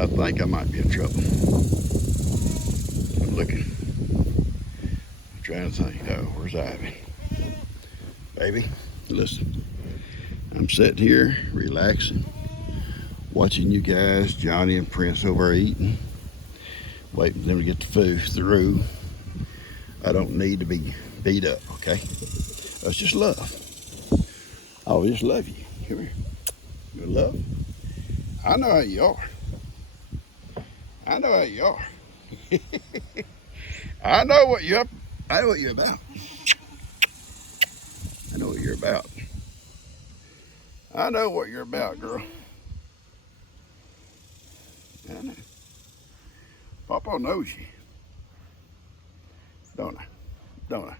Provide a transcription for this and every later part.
I think I might be in trouble. I'm looking. I'm trying to think. Oh, where's Ivy? Baby, listen. I'm sitting here relaxing, watching you guys, Johnny and Prince, over there eating, waiting for them to get the food through. I don't need to be beat up, okay? That's just love. I just love you. Come here. You love? I know how you are. I know how you are. I know what you're up. I know what you're about. I know what you're about. I know what you're about, girl. I know. Papa knows you. Don't I? Don't I?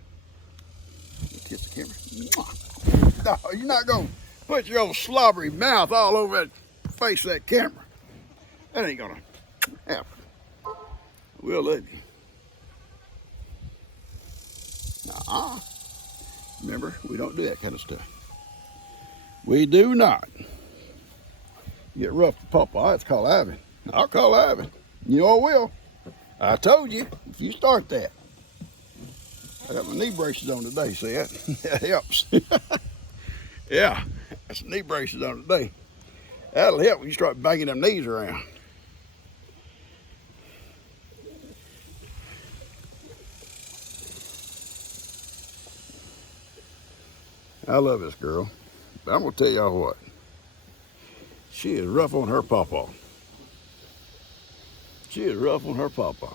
Kiss the camera. No, you're not going to put your old slobbery mouth all over that face of that camera. That ain't going to happen. We'll love you. Remember, we don't do that kind of stuff. We do not. You get rough to Papa, it's called Ivy. I'll call Ivy. You know I will. I told you, if you start that. I got my knee braces on today, see that? That helps. Yeah, got some knee braces on today. That'll help when you start banging them knees around. I love this girl, but I'm gonna tell y'all what. She is rough on her pawpaw. She is rough on her pawpaw.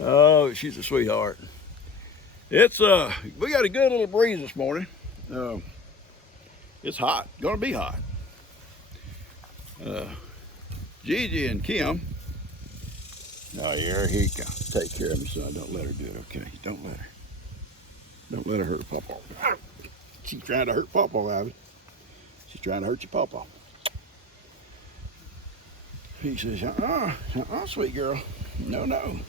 Oh, she's a sweetheart. It's we got a good little breeze this morning. It's hot, gonna be hot. Gigi and Kim. Oh, yeah, here you go. Take care of me, son. Don't let her do it, okay? Don't let her. Don't let her hurt Pawpaw. She's trying to hurt Pawpaw, Ivy. She's trying to hurt your Pawpaw. He says, sweet girl. No, no.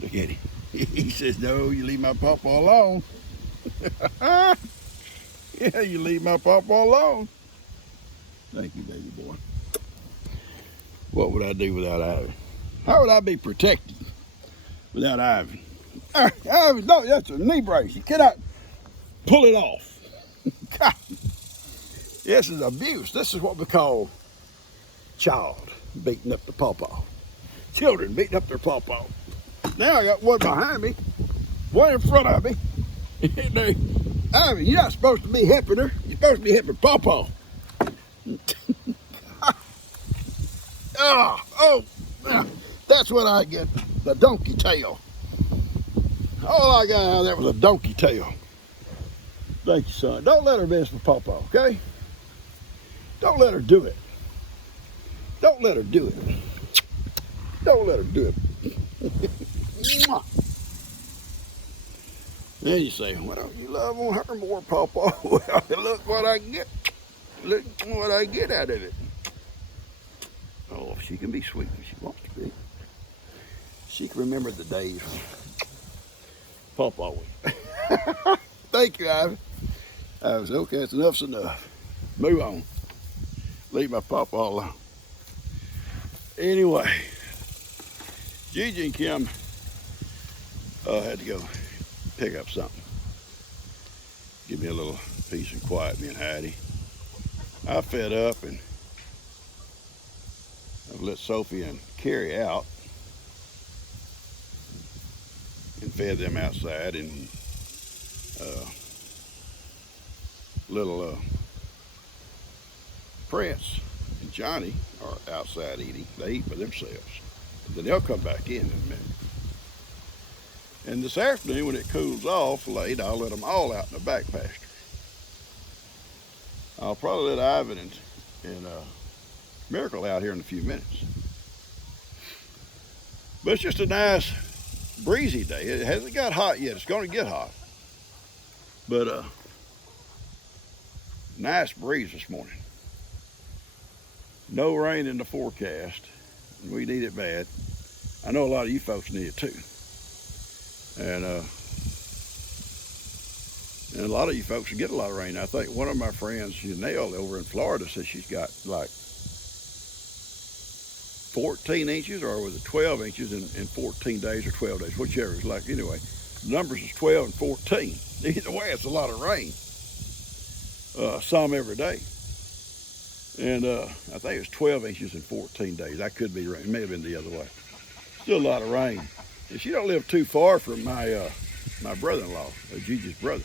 Look at him. He says, no, you leave my Pawpaw alone. Yeah, you leave my Pawpaw alone. Thank you, baby boy. What would I do without Ivy? How would I be protected without Ivy? Ivy, no, that's a knee brace. You cannot pull it off. God. This is abuse. This is what we call child beating up the pawpaw. Children beating up their pawpaw. Now I got one behind me, one in front of me. Ivy, you're not supposed to be helping her. You're supposed to be helping pawpaw. Oh, that's what I get, the donkey tail. All I got out of there was a donkey tail. Thank you, son. Don't let her mess with Pawpaw, okay? Don't let her do it. Don't let her do it. Don't let her do it. Then you say, well, don't you love on her more, Pawpaw? Well, look what I get. Look what I get out of it. Oh, she can be sweet when she wants to be. She can remember the days when Pawpaw was. Thank you, Ivy. I was okay, it's enough's enough. Move on. Leave my Pawpaw alone. Anyway, Gigi and Kim had to go pick up something. Give me a little peace and quiet, me and Heidi. I fed up and I've let Sophie and Carrie out and fed them outside, and little Prince and Johnny are outside eating. They eat by themselves. Then they'll come back in a minute. And this afternoon, when it cools off late, I'll let them all out in the back pasture. I'll probably let Ivan and Miracle out here in a few minutes. But it's just a nice breezy day. It hasn't got hot yet. It's going to get hot. But nice breeze this morning. No rain in the forecast. We need it bad. I know a lot of you folks need it too. And And a lot of you folks get a lot of rain. I think one of my friends, Janelle, over in Florida, says she's got like 14 inches, or was it 12 inches in 14 days or 12 days, whichever. It's like, anyway, the numbers is 12 and 14. Either way, it's a lot of rain. Some every day. And I think it was 12 inches in 14 days. I could be wrong. It may have been the other way. Still a lot of rain. And she don't live too far from my my brother-in-law, Gigi's brother.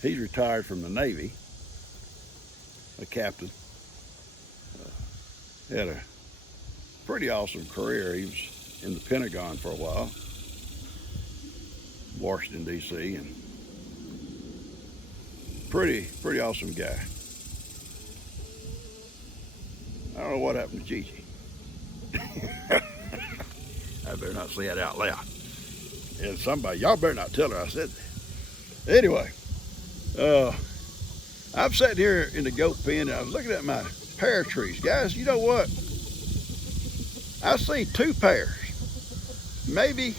He's retired from the Navy, a captain. Had a pretty awesome career. He was in the Pentagon for a while, Washington, D.C., and pretty awesome guy. I don't know what happened to Gigi. I better not say that out loud. And somebody, y'all better not tell her I said that. Anyway, I'm sitting here in the goat pen and I was looking at my pear trees. Guys, you know what? I see 2 pears. Maybe,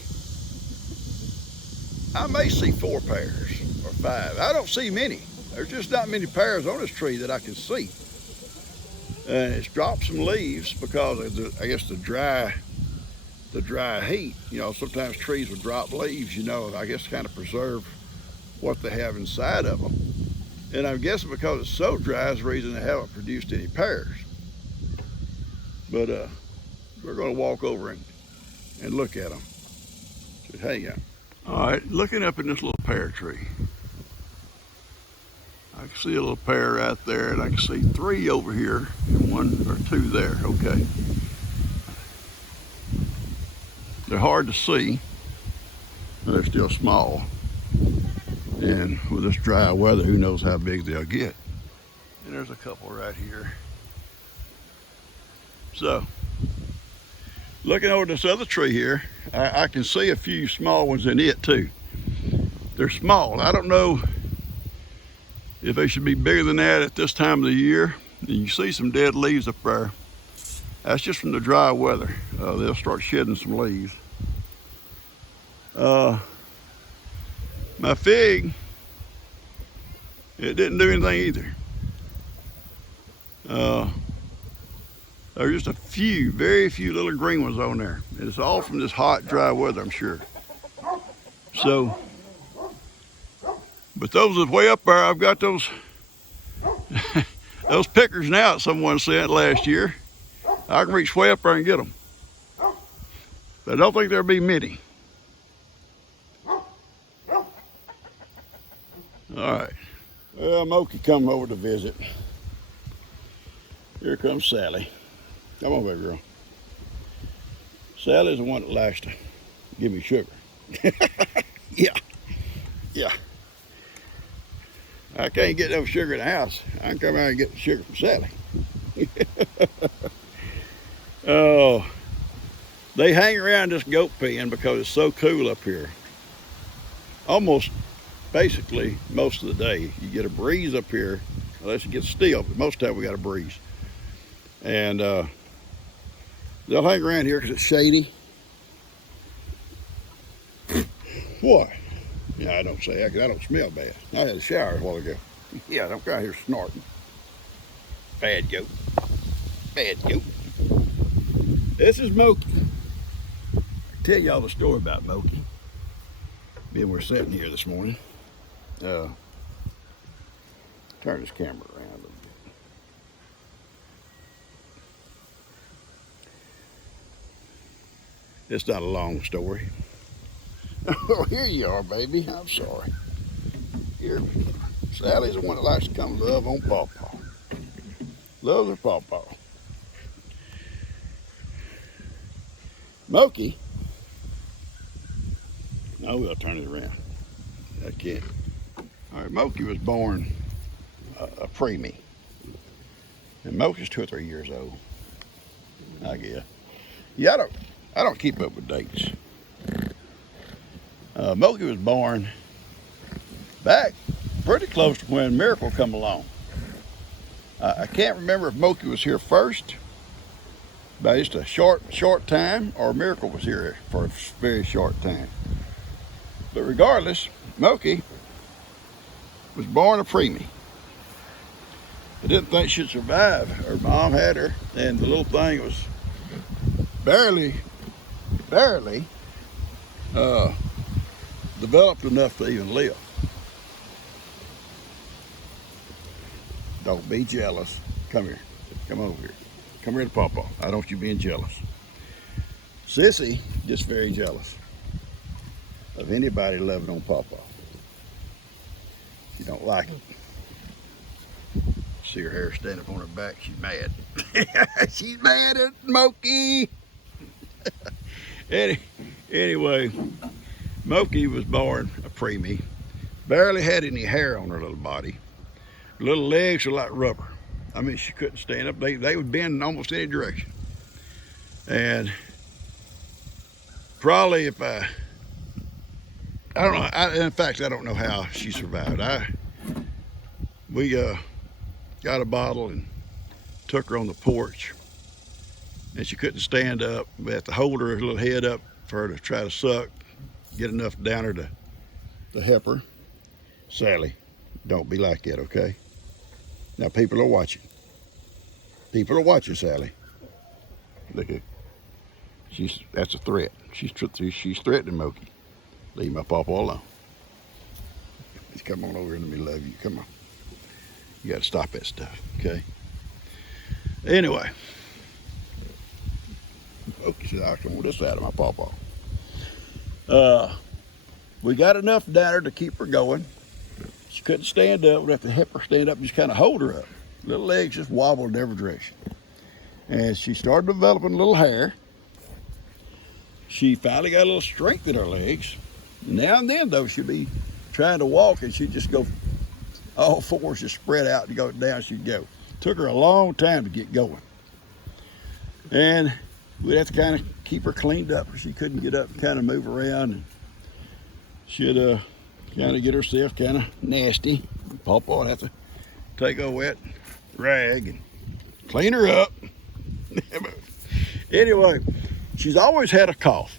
I may see 4 pears or 5. I don't see many. There's just not many pears on this tree that I can see. And it's dropped some leaves because of the, I guess the dry heat. You know, sometimes trees will drop leaves, you know, I guess kind of preserve what they have inside of them. And I'm guessing because it's so dry is the reason they haven't produced any pears. But we're going to walk over and look at them. So hang on. All right, looking up in this little pear tree. I can see a little pear right there, and I can see 3 over here and 1 or 2 there. Okay. They're hard to see, but they're still small. And with this dry weather, who knows how big they'll get. And there's a couple right here. So, looking over this other tree here, I can see a few small ones in it too. They're small. I don't know if they should be bigger than that at this time of the year. And you see some dead leaves up there. That's just from the dry weather. They'll start shedding some leaves. My fig, it didn't do anything either. There's just a few, very few little green ones on there. And it's all from this hot, dry weather, I'm sure. So, but those is way up there. I've got those those pickers now that someone sent last year. I can reach way up there and get them. But I don't think there'll be many. All right. Well, Moki come over to visit. Here comes Sally. Come on, baby girl. Sally's the one that likes to give me sugar. Yeah. I can't get no sugar in the house. I can come out and get the sugar from Sally. Oh, they hang around this goat pen because it's so cool up here. Almost, basically, most of the day. You get a breeze up here, unless it gets still, but most of the time we got a breeze. And they'll hang around here because it's shady. What? Yeah, I don't say that because I don't smell bad. I had a shower a while ago. Yeah, don't come out here snorting. Bad goat. Bad goat. This is Moki. I'll tell y'all the story about Moki. Being we're sitting here this morning. Turn this camera around a little bit. It's not a long story. Oh, here you are, baby. I'm sorry. Here, Sally's the one that likes to come love on Pawpaw. Loves her Pawpaw. Moki. No, we'll turn it around. I can't. All right, Moki was born a preemie. And Moki's 2 or 3 years old, I guess. Yeah, I don't keep up with dates. Moki was born back pretty close to when Miracle come along. I can't remember if Moki was here first, by just a short time, or Miracle was here for a very short time. But regardless, Moki was born a preemie. I didn't think she'd survive. Her mom had her, and the little thing was barely developed enough to even live. Don't be jealous. Come here. Come over here. Come here to Pawpaw. I don't want you being jealous. Sissy, just very jealous of anybody loving on Pawpaw. She don't like it. See her hair standing up on her back. She's mad. She's mad at Moki. Anyway, Moki was born a preemie. Barely had any hair on her little body. Her little legs were like rubber. I mean, she couldn't stand up. They would bend in almost any direction. And probably if I don't know. In fact, I don't know how she survived. We got a bottle and took her on the porch, and she couldn't stand up. We had to hold her little head up for her to try to suck, get enough down her to help her. Sally, don't be like that, okay? Now people are watching. People are watching, Sally. Look at, that's a threat. She's threatening Moki. Leave my Pawpaw alone. Just come on over and let me love you. Come on. You got to stop that stuff, okay? Anyway, Moki said, I want this out of my Pawpaw. We got enough down her to keep her going. She couldn't stand up. We'd have to help her stand up and just kind of hold her up. Little legs just wobbled in every direction. And she started developing a little hair. She finally got a little strength in her legs. Now and then, though, she'd be trying to walk and she'd just go, all fours just spread out and go down she'd go. Took her a long time to get going. And we'd have to kind of keep her cleaned up so she couldn't get up and kind of move around. And she'd kind of get herself kind of nasty. Pawpaw would have to take a wet rag and clean her up. Anyway, she's always had a cough.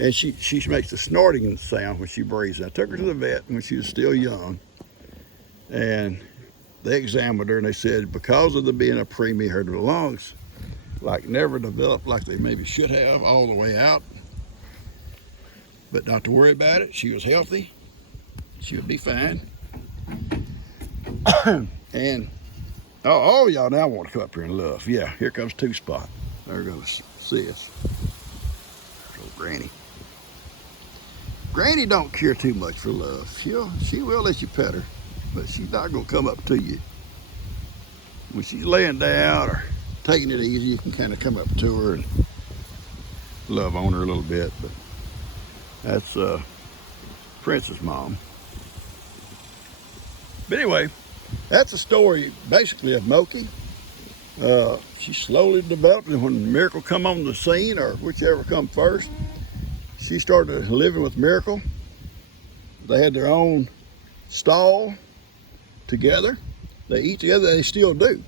And she makes a snorting sound when she breathes. I took her to the vet when she was still young. And they examined her and they said because of the being a preemie, her lungs like never developed like they maybe should have all the way out. But not to worry about it. She was healthy. She would be fine. And all y'all now want to come up here and love. Yeah, here comes Two Spot. There goes Sis. Old Granny. Granny don't care too much for love. She will let you pet her, but she's not gonna come up to you. When she's laying down or taking it easy, you can kind of come up to her and love on her a little bit. But that's Prince's mom. But anyway, that's the story basically of Moki. She slowly developed, and when Miracle come on the scene, or whichever come first, she started living with Miracle. They had their own stall together. They eat together, they still do.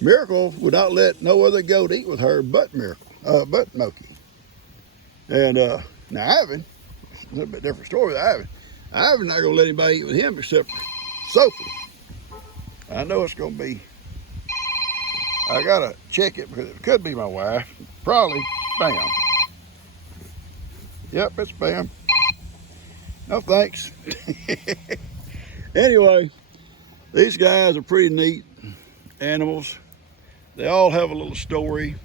Miracle would not let no other goat eat with her but Moki. And now Ivan, it's a little bit different story with Ivan. Ivan's not gonna let anybody eat with him except for Sophie. I know it's gonna be, I gotta check it because it could be my wife. Probably Spam. Yep, it's Spam. No thanks. Anyway, these guys are pretty neat animals. They all have a little story.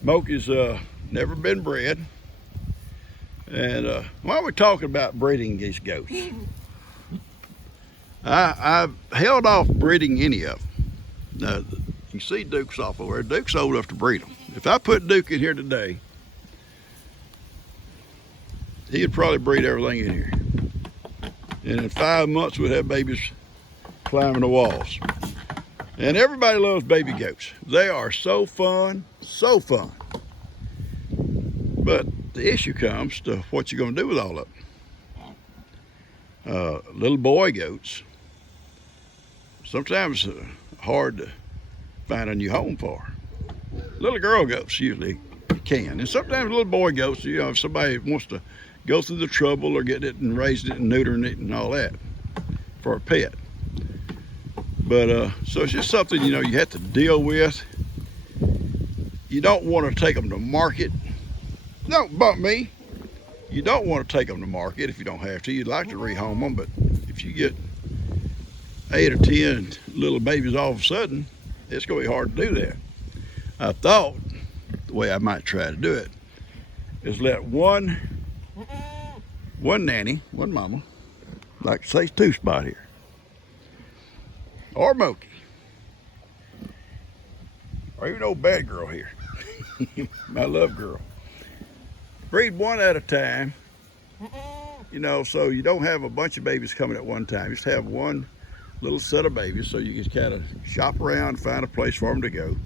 Moki's never been bred. And why are we talking about breeding these goats? I've held off breeding any of them. Now, you see Duke's off over there. Duke's old enough to breed them. If I put Duke in here today, he'd probably breed everything in here. And in 5 months, we'd have babies climbing the walls. And everybody loves baby goats. They are so fun, so fun. But the issue comes to what you're gonna do with all of them. Little boy goats, sometimes hard to find a new home for. Little girl goats usually can. And sometimes little boy goats, you know, if somebody wants to go through the trouble of getting it and raising it and neutering it and all that for a pet. But so it's just something, you know, you have to deal with. You don't want to take them to market. Don't bump me. You don't want to take them to market if you don't have to. You'd like to rehome them, but if you get 8 or 10 little babies all of a sudden, it's going to be hard to do that. I thought the way I might try to do it is let one nanny, one mama, like say 2 spot here, or Moki, or even old bad girl here, my love girl. Breed one at a time, you know, so you don't have a bunch of babies coming at one time. Just have one little set of babies so you can kind of shop around, find a place for them to go.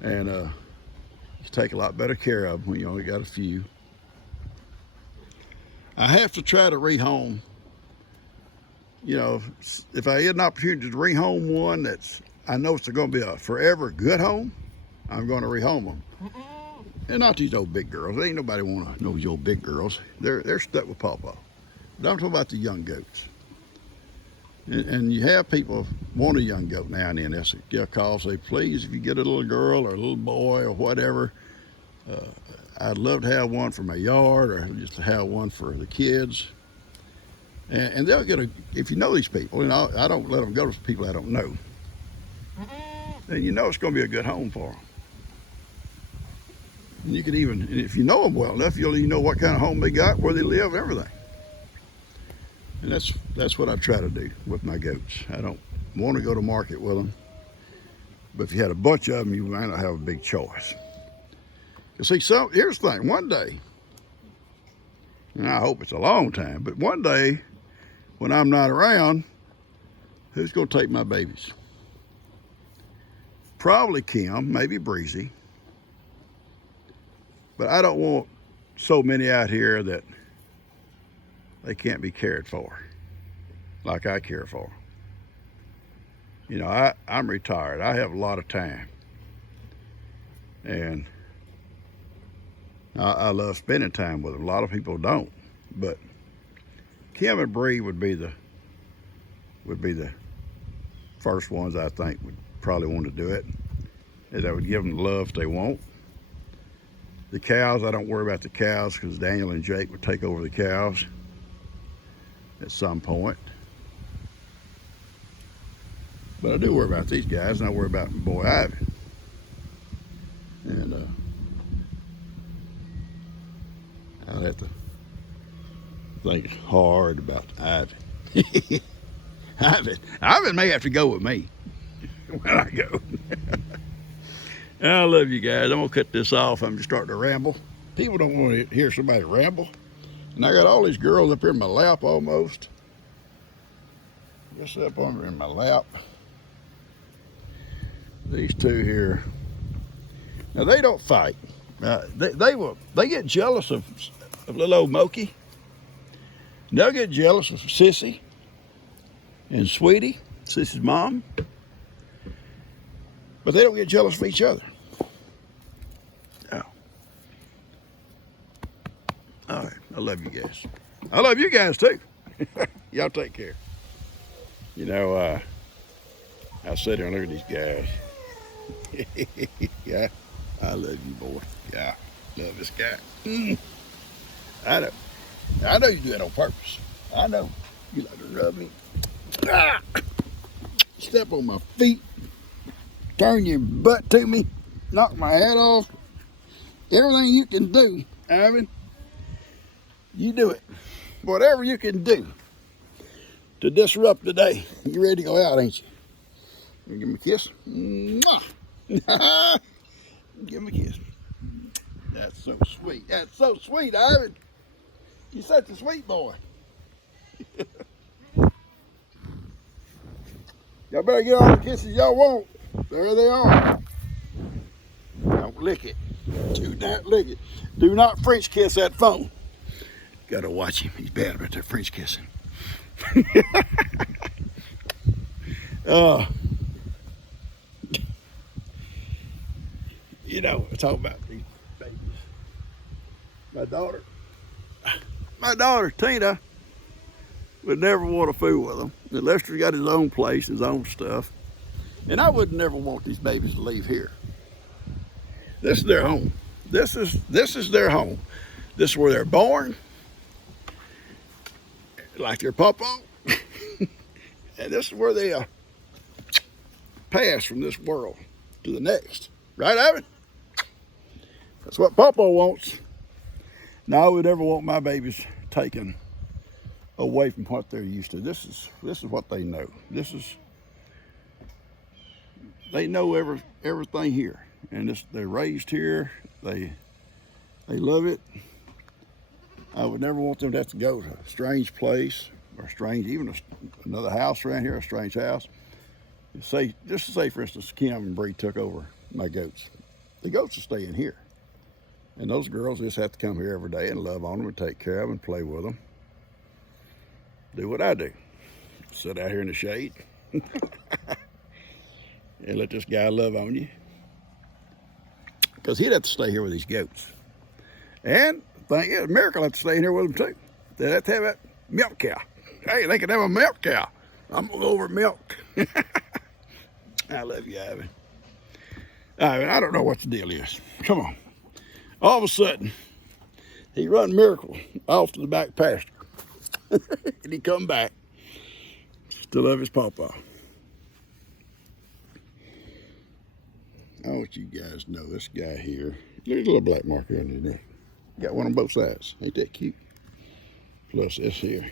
And you take a lot better care of them when you only got a few. I have to try to rehome. You know, if I get an opportunity to rehome one that's, I know it's going to be a forever good home, I'm going to rehome them. And not these old big girls. Ain't nobody want to know these old big girls. They're stuck with Pawpaw. But I'm talking about the young goats. And you have people want a young goat now and then. They'll call, say, please, if you get a little girl or a little boy or whatever, I'd love to have one for my yard or just to have one for the kids. And they'll get if you know these people, and I don't let them go to people I don't know, then you know it's going to be a good home for them. And you could even, and if you know them well enough, you'll even know what kind of home they got, where they live, everything. And that's what I try to do with my goats. I don't want to go to market with them, but if you had a bunch of them, you might not have a big choice. You see, here's the thing. One day, and I hope it's a long time, but one day, when I'm not around, who's going to take my babies? Probably Kim, maybe Breezy. But I don't want so many out here that they can't be cared for like I care for. You know, I'm retired. I have a lot of time. And I love spending time with them. A lot of people don't. But Kim and Bree would be the first ones I think would probably want to do it. And I would give them the love they want. The cows, I don't worry about the cows because Daniel and Jake would take over the cows at some point. But I do worry about these guys, and I worry about my boy Ivy. And I'd have to think hard about Ivy. Ivy may have to go with me when I go. I love you guys. I'm going to cut this off. I'm just starting to ramble. People don't want to hear somebody ramble. And I got all these girls up here in my lap almost. Just up on in my lap. These 2 here. Now they don't fight. They get jealous of little old Moki. They'll get jealous of Sissy and Sweetie, Sissy's mom. But they don't get jealous of each other. Oh. All right. I love you guys. I love you guys too. Y'all take care. You know, I sit here and look at these guys. Yeah, I love you, boy. Yeah, love this guy. I know you do it on purpose. I know. You like to rub me. Ah! Step on my feet. Turn your butt to me. Knock my head off. Everything you can do, Ivan, you do it. Whatever you can do to disrupt the day. You ready to go out, ain't you? You give me a kiss. Mwah! Give me a kiss. That's so sweet. That's so sweet, Ivan. You're such a sweet boy. Y'all better get all the kisses y'all want. There they are. Don't lick it. Do not lick it. Do not French kiss that phone. Gotta watch him. He's bad about that French kissing. You know, talk about these babies. My daughter, My daughter, Tina, would never want to fool with them. And Lester's got his own place, his own stuff. And I would never want these babies to leave here. This is their home. This is their home. This is where they're born, like their papa. And this is where they pass from this world to the next. Right, Ivan? That's what papa wants. Now I would never want my babies taken away from what they're used to. This is what they know. They know everything here, and they're raised here. They love it. I would never want them to have to go to a strange place or even another house around here, a strange house. Just to say, for instance, Kim and Bree took over my goats. The goats are staying here, and those girls just have to come here every day and love on them and take care of them and play with them. Do what I do. Sit out here in the shade and let this guy love on you. Because he'd have to stay here with these goats. And the thing is, Miracle have to stay in here with them too. They have to have that milk cow. Hey, they can have a milk cow. I'm gonna go over milk. I love you, Ivan. Ivan, I don't know what the deal is. Come on. All of a sudden, he run Miracle off to the back pasture. And he come back to love his pawpaw. I want you guys to know this guy here. There's a little black marker under there. Got one on both sides. Ain't that cute? Plus this here.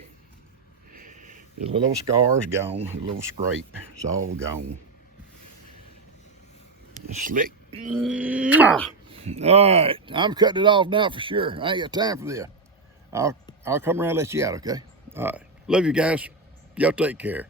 His little scar's gone. A little scrape. It's all gone. It's slick. All right. I'm cutting it off now for sure. I ain't got time for this. I'll come around and let you out, okay? All right. Love you guys. Y'all take care.